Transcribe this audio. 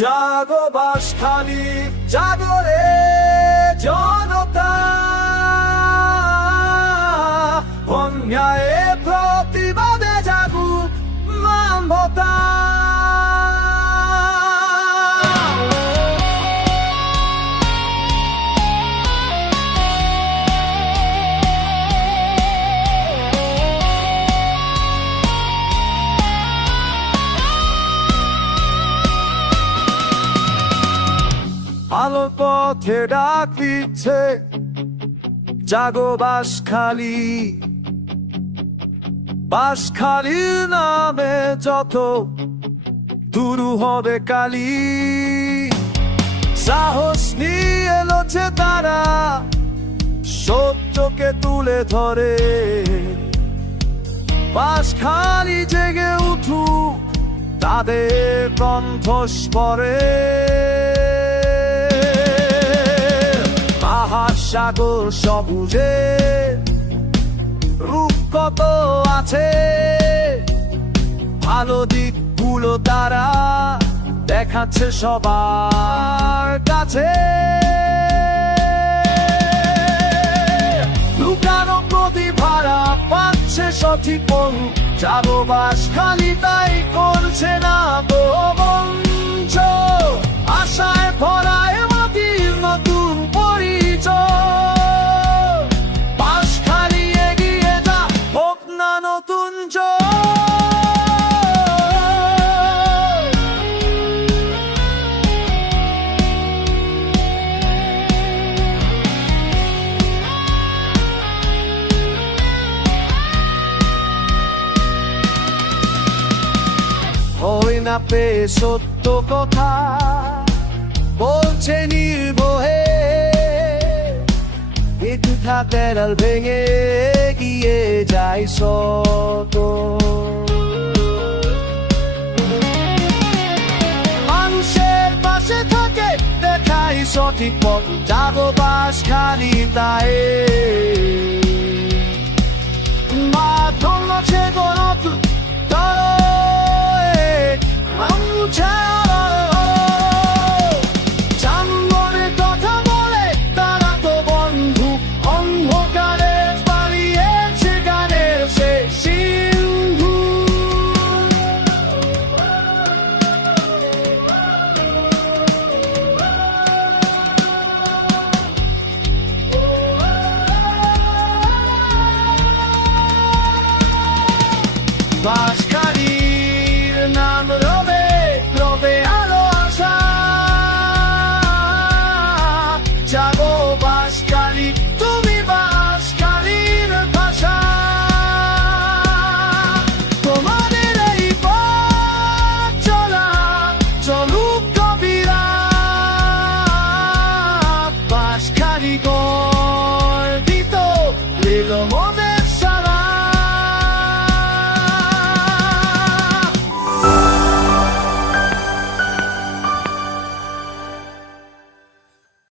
জাগো বাসখালী জাগরে জনতা। পথে ডাক দিচ্ছে জাগো বাসখালী বাসখালীর নামে যত দুরু হবে কালি। সাহস নিয়ে এলোছে তারা, সত্যকে তুলে ধরে। বাসখালী জেগে উঠু তাদের কণ্ঠস্বরে। মহাসাগর সবুজে, রূপ কত আছে? ভালো দিকগুলো তারা দেখাচ্ছে সবার কাছে। লুকানো প্রতিভারা পাচ্ছে সঠিক চারোবাস খালি হই না পেয়ে সত্য কথা বলছে নির্ভয়ে মিথ্যা তেরাল ভেঙে গিয়ে যাই সত মানুষের পাশে থাকে, দেখাই সঠিক পথ। যাব বাস খালি তাই lost